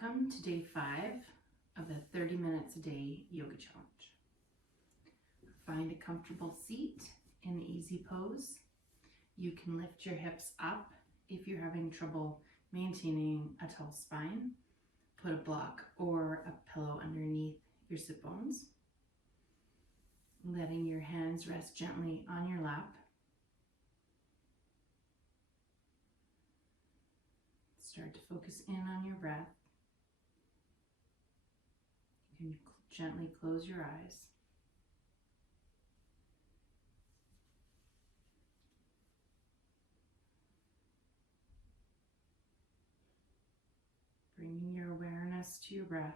Welcome to day 5 of the 30 minutes a day yoga challenge. Find a comfortable seat in the easy pose. You can lift your hips up if you're having trouble maintaining a tall spine. Put a block or a pillow underneath your sit bones. Letting your hands rest gently on your lap. Start to focus in on your breath. You can gently close your eyes. Bringing your awareness to your breath.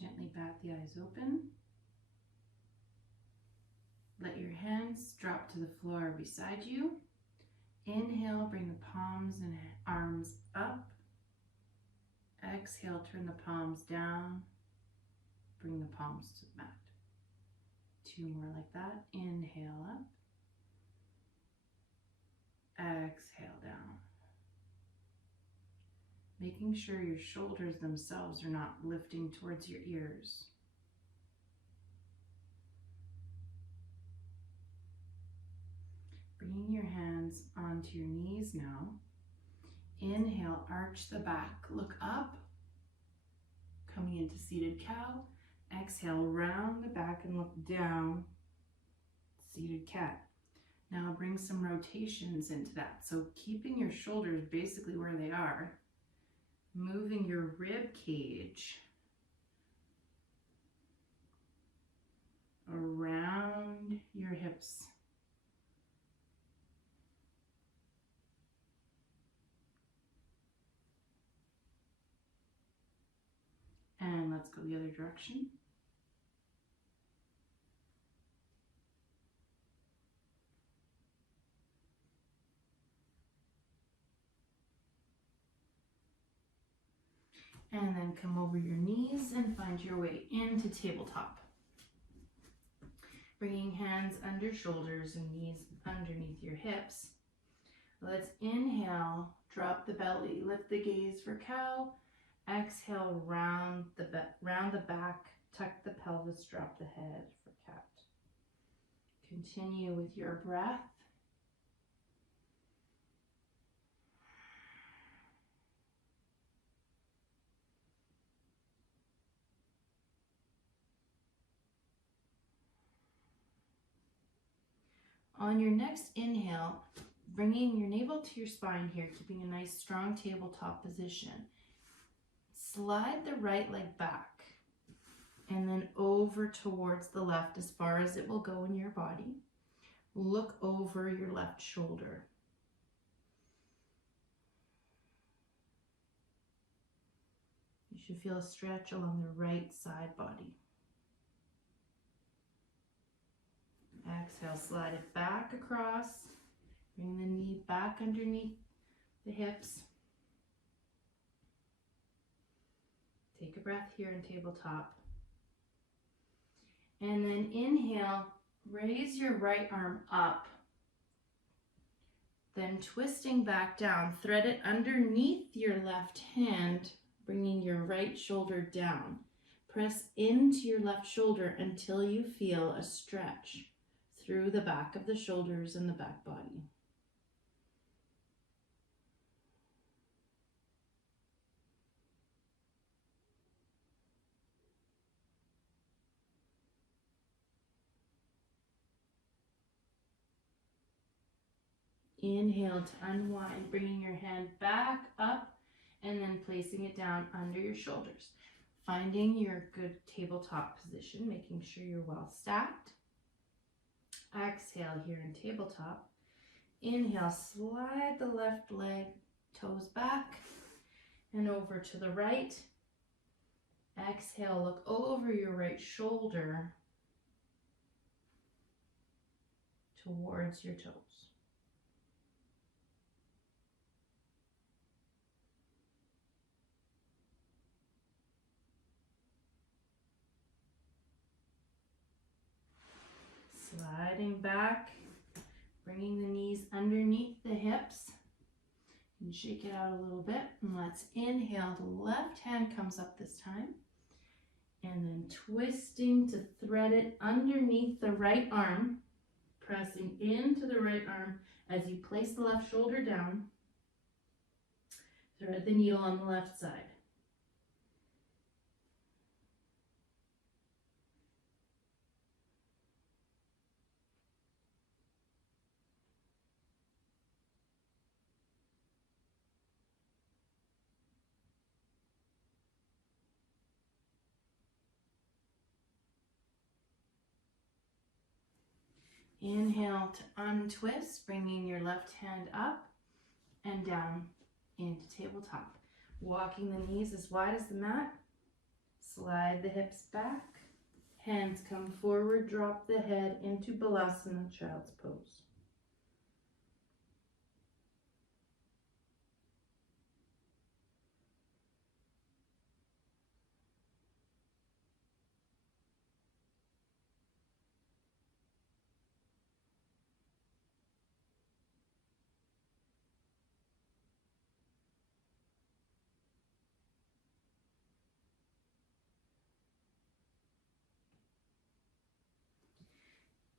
Gently bat the eyes open. Let your hands drop to the floor beside you. Inhale, bring the palms and arms up. Exhale, turn the palms down. Bring the palms to the mat. 2 more like that. Inhale up. Exhale down. Making sure your shoulders themselves are not lifting towards your ears. Bringing your hands onto your knees now. Inhale, arch the back, look up. Coming into seated cow. Exhale, round the back and look down. Seated cat. Now bring some rotations into that. So keeping your shoulders basically where they are. Moving your rib cage around your hips. And let's go the other direction. And then come over your knees and find your way into tabletop. Bringing hands under shoulders and knees underneath your hips. Let's inhale, drop the belly, lift the gaze for cow. Exhale, round the back, tuck the pelvis, drop the head for cat. Continue with your breath. On your next inhale, bringing your navel to your spine here, keeping a nice strong tabletop position. Slide the right leg back and then over towards the left as far as it will go in your body. Look over your left shoulder. You should feel a stretch along the right side body. Exhale, slide it back across. Bring the knee back underneath the hips. Take a breath here in tabletop. And then inhale, raise your right arm up. Then twisting back down, thread it underneath your left hand, bringing your right shoulder down. Press into your left shoulder until you feel a stretch through the back of the shoulders and the back body. Inhale to unwind, bringing your hand back up and then placing it down under your shoulders. Finding your good tabletop position, making sure you're well stacked. Exhale here in tabletop. Inhale, slide the left leg, toes back and over to the right. Exhale, look over your right shoulder towards your toes. Sliding back, bringing the knees underneath the hips. And shake it out a little bit. And let's inhale. The left hand comes up this time. And then twisting to thread it underneath the right arm. Pressing into the right arm as you place the left shoulder down. Thread the needle on the left side. Inhale to untwist, bringing your left hand up and down into tabletop. Walking the knees as wide as the mat. Slide the hips back. Hands come forward, drop the head into Balasana, Child's Pose.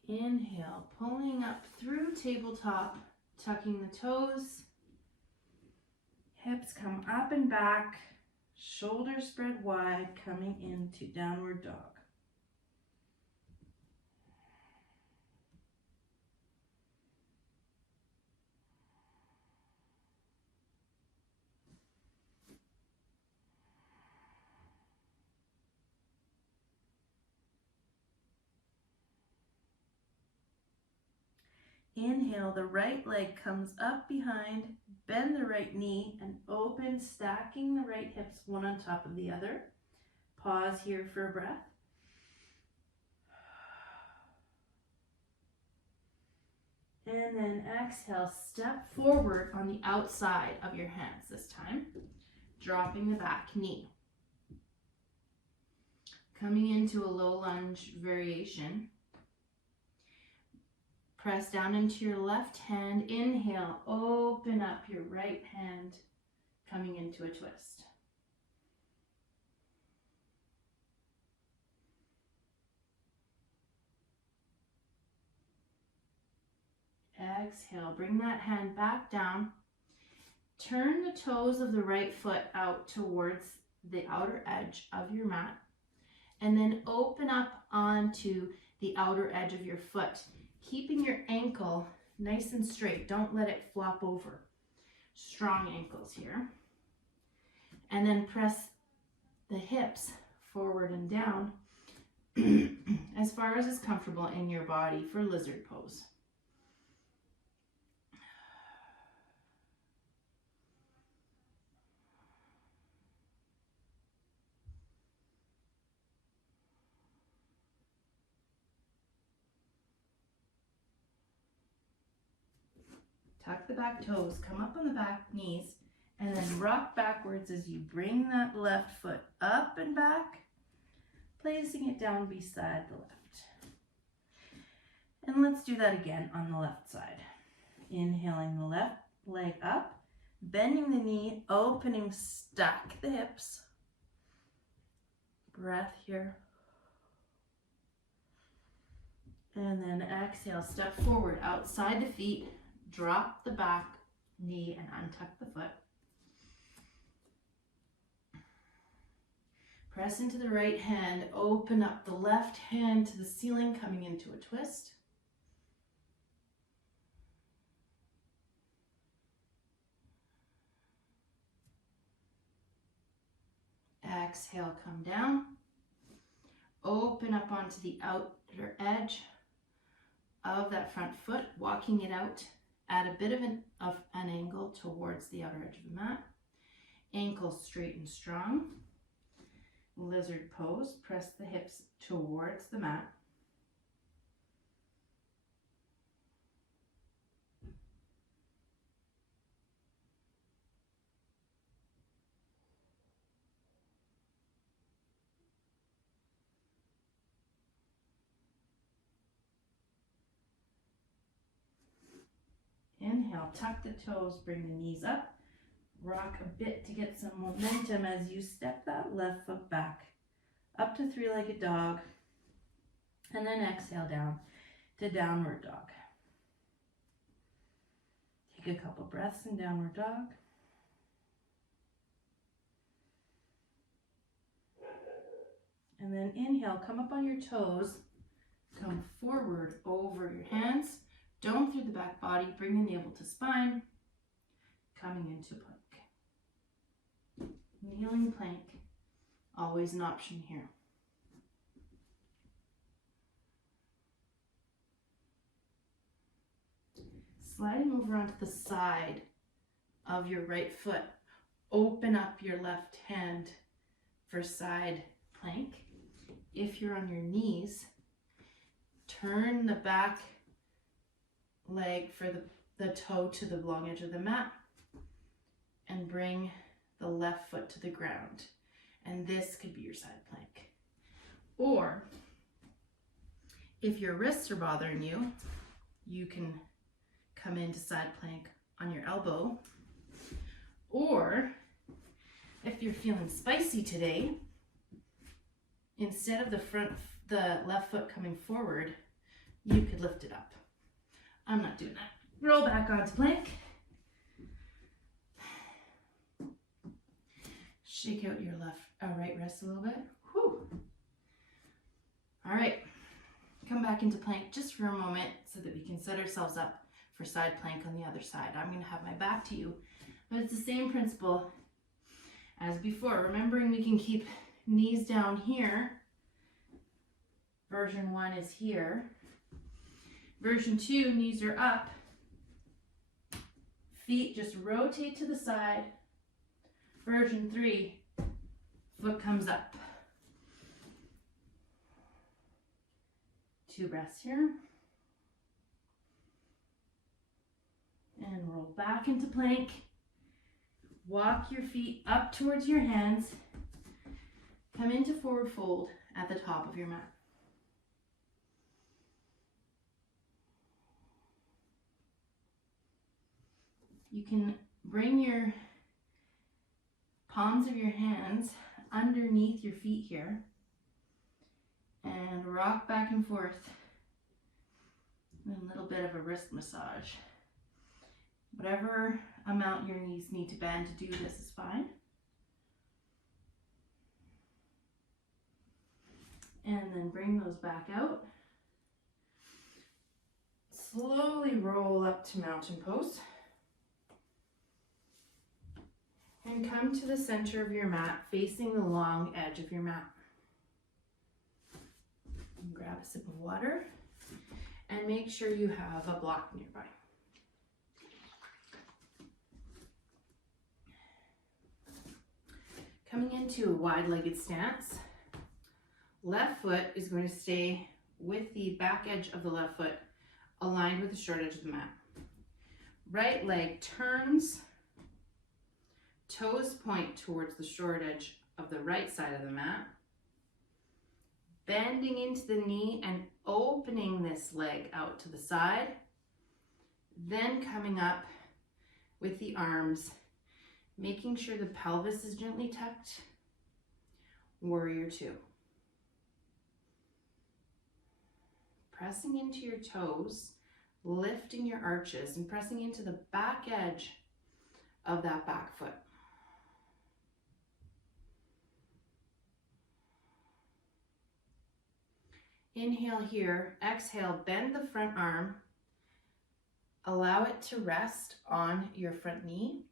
Inhale, pulling up through tabletop, tucking the toes. Hips come up and back, shoulders spread wide, coming into downward dog. Inhale, the right leg comes up behind, bend the right knee and open, stacking the right hips one on top of the other. Pause here for a breath. And then exhale, step forward on the outside of your hands this time, dropping the back knee. Coming into a low lunge variation. Press down into your left hand. Inhale, open up your right hand, coming into a twist. Exhale, bring that hand back down. Turn the toes of the right foot out towards the outer edge of your mat. And then open up onto the outer edge of your foot, keeping your ankle nice and straight. Don't let it flop over. Strong ankles here. And then press the hips forward and down as far as is comfortable in your body for lizard pose. Tuck the back toes, come up on the back knees, and then rock backwards as you bring that left foot up and back, placing it down beside the left. And let's do that again on the left side. Inhaling the left leg up, bending the knee, opening, stack the hips. Breath here. And then exhale, step forward outside the feet. Drop the back knee and untuck the foot. Press into the right hand, open up the left hand to the ceiling, coming into a twist. exhale, come down. Open up onto the outer edge of that front foot, walking it out at a bit of an angle towards the outer edge of the mat. Ankles straight and strong. Lizard pose, press the hips towards the mat. Inhale, tuck the toes, bring the knees up. Rock a bit to get some momentum as you step that left foot back up to three-legged dog, and then exhale down to downward dog. Take a couple breaths in downward dog. And then inhale, come up on your toes, come forward over your hands, dome through the back body, bring the navel to spine, coming into plank. Kneeling plank, always an option here. Sliding over onto the side of your right foot, open up your left hand for side plank. If you're on your knees, turn the back leg for the toe to the long edge of the mat and bring the left foot to the ground. And this could be your side plank. Or if your wrists are bothering you, you can come into side plank on your elbow. Or if you're feeling spicy today, instead of the left foot coming forward, you could lift it up. I'm not doing that. Roll back onto plank. Shake out your right wrist a little bit. Whew. All right, come back into plank just for a moment so that we can set ourselves up for side plank on the other side. I'm gonna have my back to you, but it's the same principle as before. Remembering we can keep knees down here. Version 1 is here. Version 2, knees are up. Feet just rotate to the side. Version 3, foot comes up. 2 breaths here. And roll back into plank. Walk your feet up towards your hands. Come into forward fold at the top of your mat. You can bring your palms of your hands underneath your feet here and rock back and forth. And a little bit of a wrist massage. Whatever amount your knees need to bend to do this is fine. And then bring those back out. Slowly roll up to mountain pose. And come to the center of your mat, facing the long edge of your mat. And grab a sip of water and make sure you have a block nearby. Coming into a wide-legged stance, left foot is going to stay with the back edge of the left foot aligned with the short edge of the mat. Right leg turns, toes point towards the short edge of the right side of the mat, bending into the knee and opening this leg out to the side, then coming up with the arms, making sure the pelvis is gently tucked. Warrior 2. Pressing into your toes, lifting your arches and pressing into the back edge of that back foot. Inhale here, exhale, bend the front arm, allow it to rest on your front knee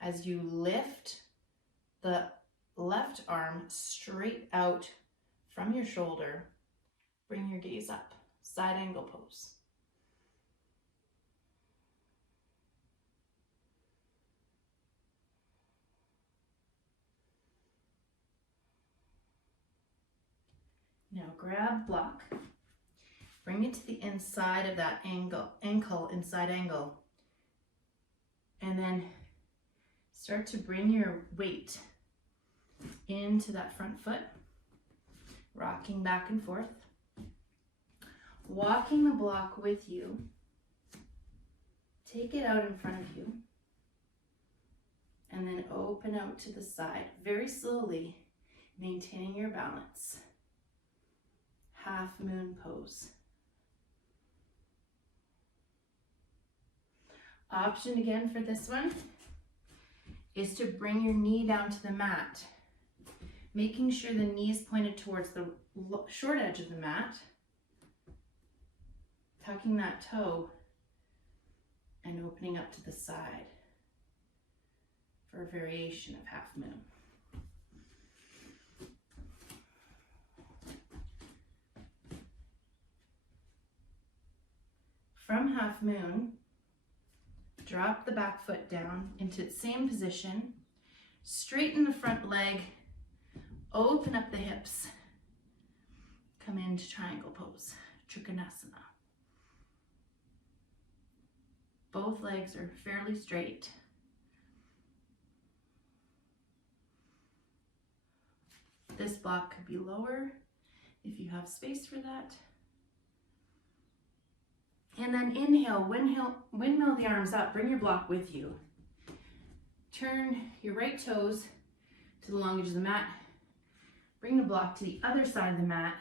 as you lift the left arm straight out from your shoulder. Bring your gaze up, side angle pose. Now grab block, bring it to the inside of that ankle, inside angle, and then start to bring your weight into that front foot, rocking back and forth, walking the block with you, take it out in front of you, and then open out to the side, very slowly, maintaining your balance. Half moon pose. Option again for this one is to bring your knee down to the mat, making sure the knee is pointed towards the short edge of the mat, tucking that toe and opening up to the side for a variation of half moon. From half moon, drop the back foot down into its same position, straighten the front leg, open up the hips, come into triangle pose, Trikonasana. Both legs are fairly straight. This block could be lower if you have space for that. And then inhale, windmill the arms up, bring your block with you. Turn your right toes to the long edge of the mat. Bring the block to the other side of the mat.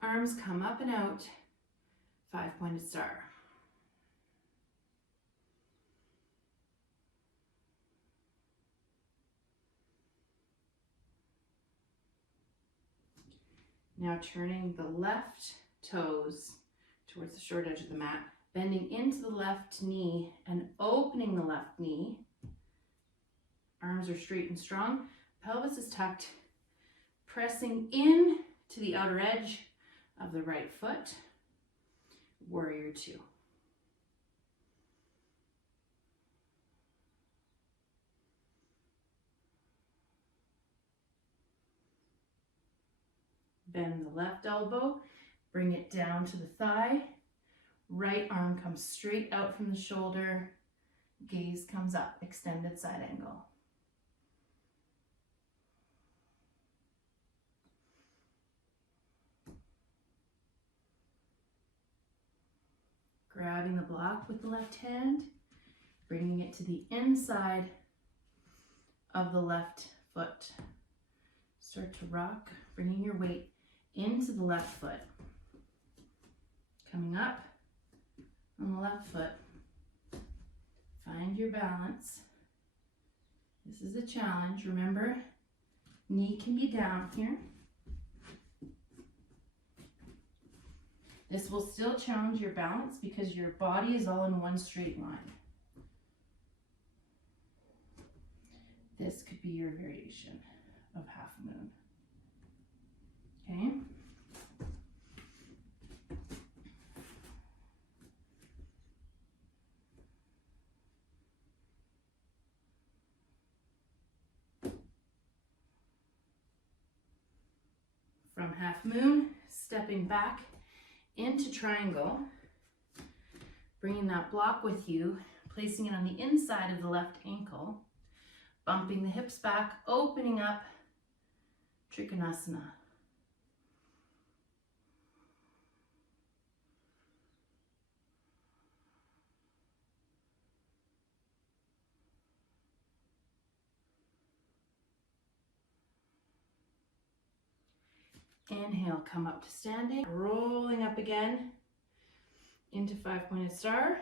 Arms come up and out, 5-pointed star. Now turning the left toes towards the short edge of the mat, bending into the left knee and opening the left knee. Arms are straight and strong, pelvis is tucked, pressing in to the outer edge of the right foot, warrior two. Bend the left elbow, bring it down to the thigh. Right arm comes straight out from the shoulder. Gaze comes up, extended side angle. Grabbing the block with the left hand, bringing it to the inside of the left foot. Start to rock, bringing your weight into the left foot. Coming up on the left foot. Find your balance. This is a challenge. Remember, knee can be down here. This will still challenge your balance because your body is all in one straight line. This could be your variation of half moon. Okay? From half moon, stepping back into triangle, bringing that block with you, placing it on the inside of the left ankle, bumping the hips back, opening up, Trikonasana. Inhale, come up to standing, rolling up again into 5-pointed star.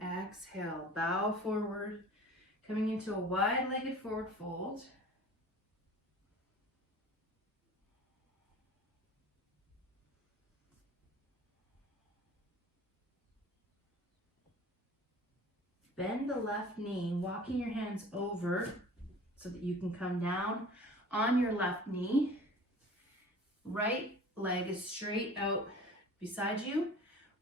Exhale, bow forward, coming into a wide-legged forward fold. Bend the left knee, walking your hands over so that you can come down on your left knee. Right leg is straight out beside you.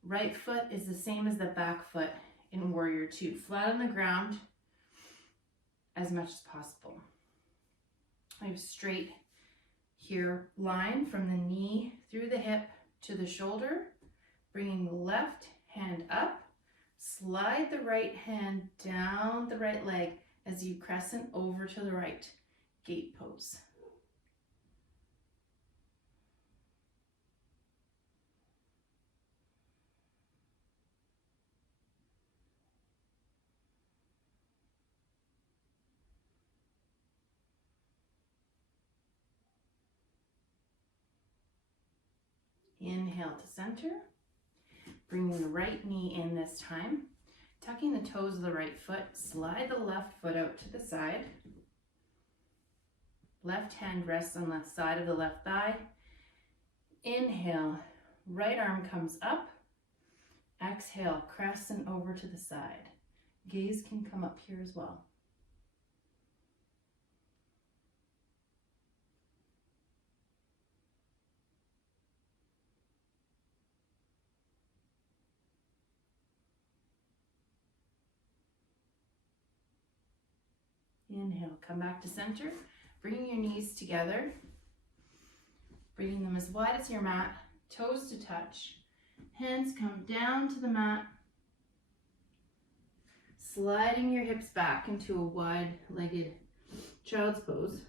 Right foot is the same as the back foot in Warrior Two. Flat on the ground as much as possible. I have straight here line from the knee through the hip to the shoulder, bringing the left hand up. Slide the right hand down the right leg as you crescent over to the right. Gate pose. Inhale to center. Bringing the right knee in this time. Tucking the toes of the right foot. Slide the left foot out to the side. Left hand rests on the side of the left thigh. Inhale, right arm comes up. Exhale, crescent over to the side. Gaze can come up here as well. Inhale, come back to center. Bringing your knees together. Bringing them as wide as your mat. Toes to touch. Hands come down to the mat. Sliding your hips back into a wide-legged child's pose.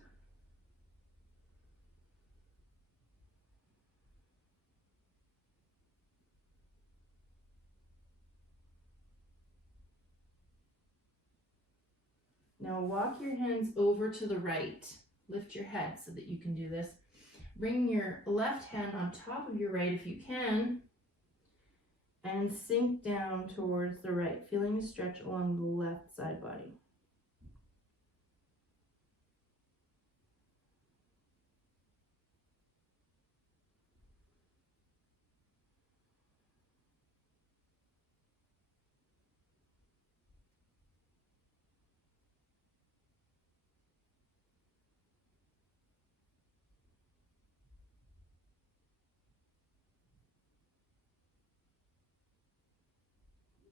Now walk your hands over to the right. Lift your head so that you can do this. Bring your left hand on top of your right if you can. And sink down towards the right, feeling a stretch along the left side body.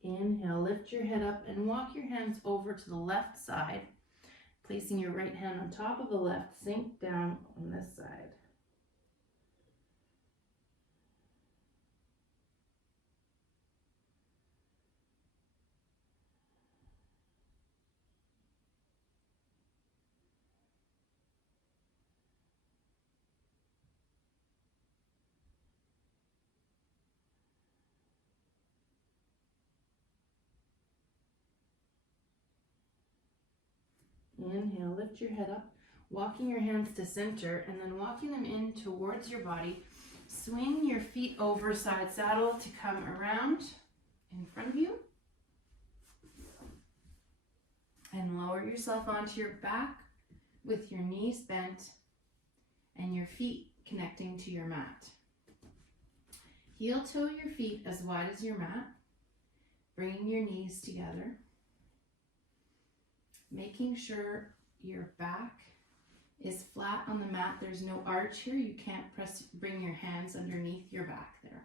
Inhale, lift your head up and walk your hands over to the left side. Placing your right hand on top of the left, sink down on this side. Inhale, lift your head up, walking your hands to center and then walking them in towards your body. Swing your feet over side saddle to come around in front of you. And lower yourself onto your back with your knees bent and your feet connecting to your mat. Heel toe your feet as wide as your mat, bringing your knees together. Making sure your back is flat on the mat. There's no arch here. You can't bring your hands underneath your back there.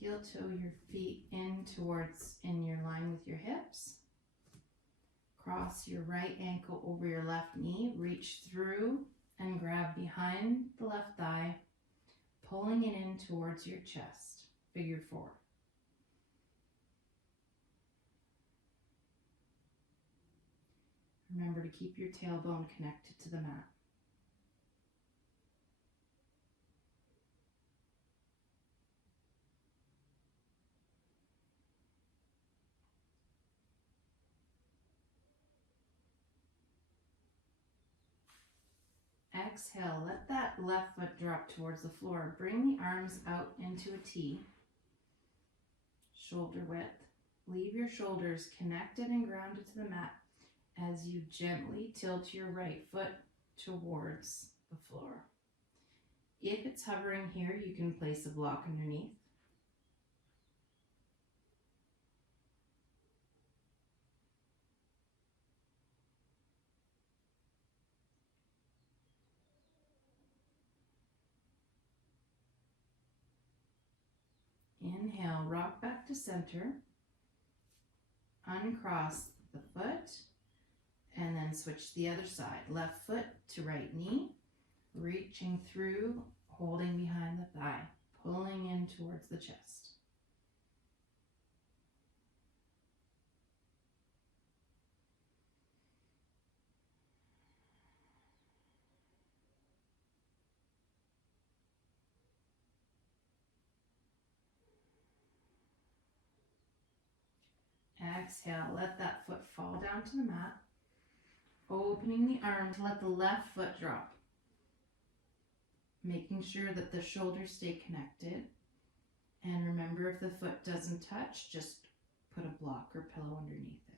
Heel toe your feet in your line with your hips. Cross your right ankle over your left knee. Reach through and grab behind the left thigh, pulling it in towards your chest. Figure 4. Remember to keep your tailbone connected to the mat. Exhale, let that left foot drop towards the floor. Bring the arms out into a T, shoulder width. Leave your shoulders connected and grounded to the mat as you gently tilt your right foot towards the floor. If it's hovering here, you can place a block underneath. Inhale, rock back to center. Uncross the foot and then switch the other side. Left foot to right knee, reaching through, holding behind the thigh, pulling in towards the chest. Exhale, let that foot fall down to the mat. Opening the arm to let the left foot drop. Making sure that the shoulders stay connected. And remember, if the foot doesn't touch, just put a block or pillow underneath it.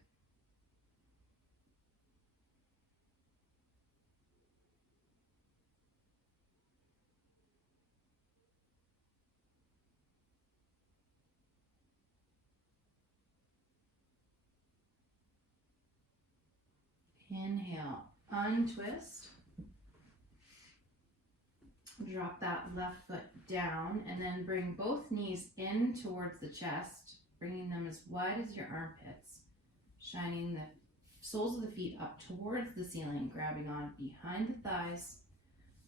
Inhale, untwist. Drop that left foot down and then bring both knees in towards the chest, bringing them as wide as your armpits, shining the soles of the feet up towards the ceiling, grabbing on behind the thighs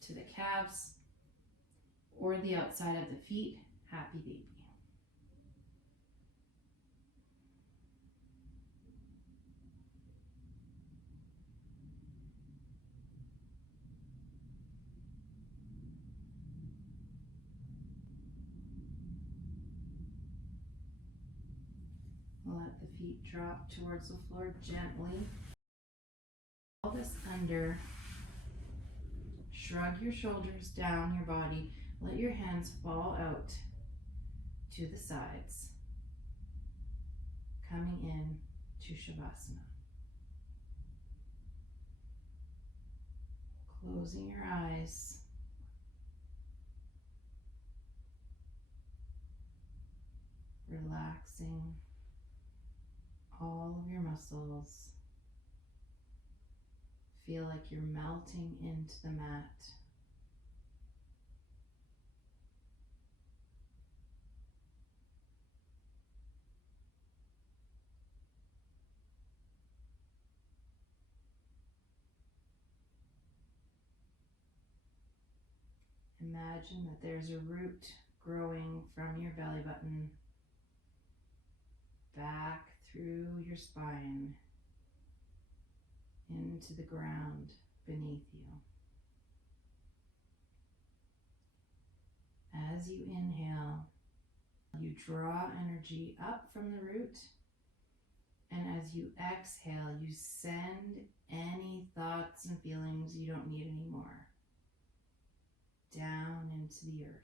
to the calves or the outside of the feet. Happy baby. Let the feet drop towards the floor gently. Pull this under. Shrug your shoulders down your body. Let your hands fall out to the sides. Coming in to Shavasana. Closing your eyes. Relaxing all of your muscles. Feel like you're melting into the mat. Imagine that there's a root growing from your belly button back through your spine into the ground beneath you. As you inhale, you draw energy up from the root, and as you exhale, you send any thoughts and feelings you don't need anymore down into the earth.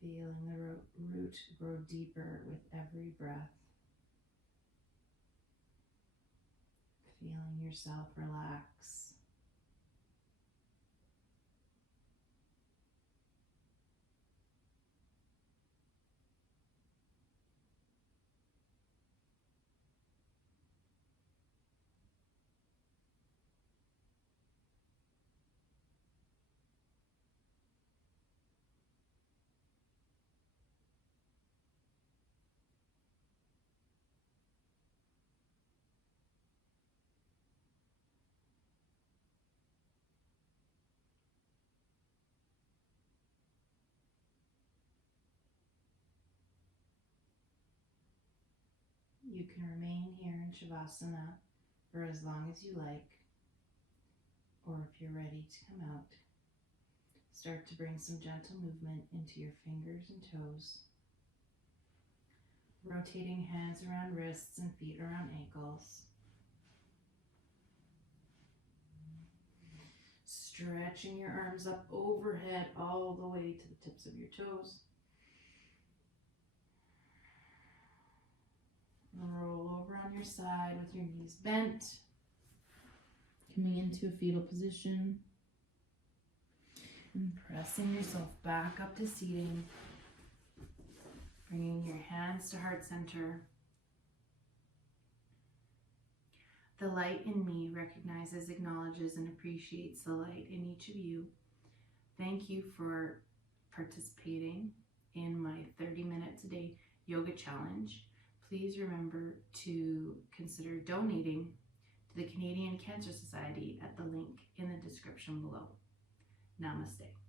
Feeling the root grow deeper with every breath. Feeling yourself relax. You can remain here in Shavasana for as long as you like. or if you're ready to come out, start to bring some gentle movement into your fingers and toes. Rotating hands around wrists and feet around ankles. Stretching your arms up overhead all the way to the tips of your toes. Roll over on your side with your knees bent. Coming into a fetal position. And pressing yourself back up to seating. Bringing your hands to heart center. The light in me recognizes, acknowledges, and appreciates the light in each of you. Thank you for participating in my 30-minute today yoga challenge. Please remember to consider donating to the Canadian Cancer Society at the link in the description below. Namaste.